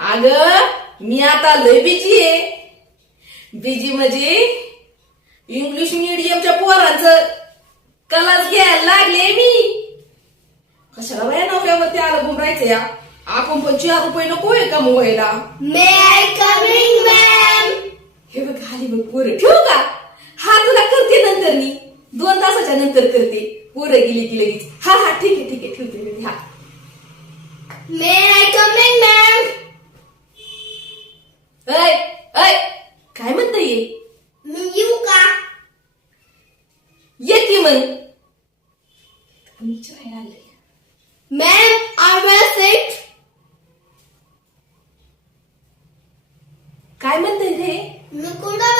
अगं मी आता लय बिजी आहे. बिजी म्हणजे इंग्लिश मीडियमच्या पोरांचं क्लास घ्यायला लागले मी. कशाला बाया नवऱ्यावरती अवलंबून राहायचं या. आपण पण 4 रुपये नको आहे का मोबाईलला. मे आय कमिंग मॅम. हे बघ खाली बघ पोरं. ठेवू का? हा तुला करते नंतर मी 2 तासाच्या नंतर करते. पोरं गेली की लगेच. हा हा ठीक आहे ठेवते. हा मे आय कमिंग मॅम. ऐ ऐ काय म्हणता ये? मी येऊ का? ये की मग. विचारायला आलंय. Ma'am I will sit. काय म्हणताय रे? मी कुठं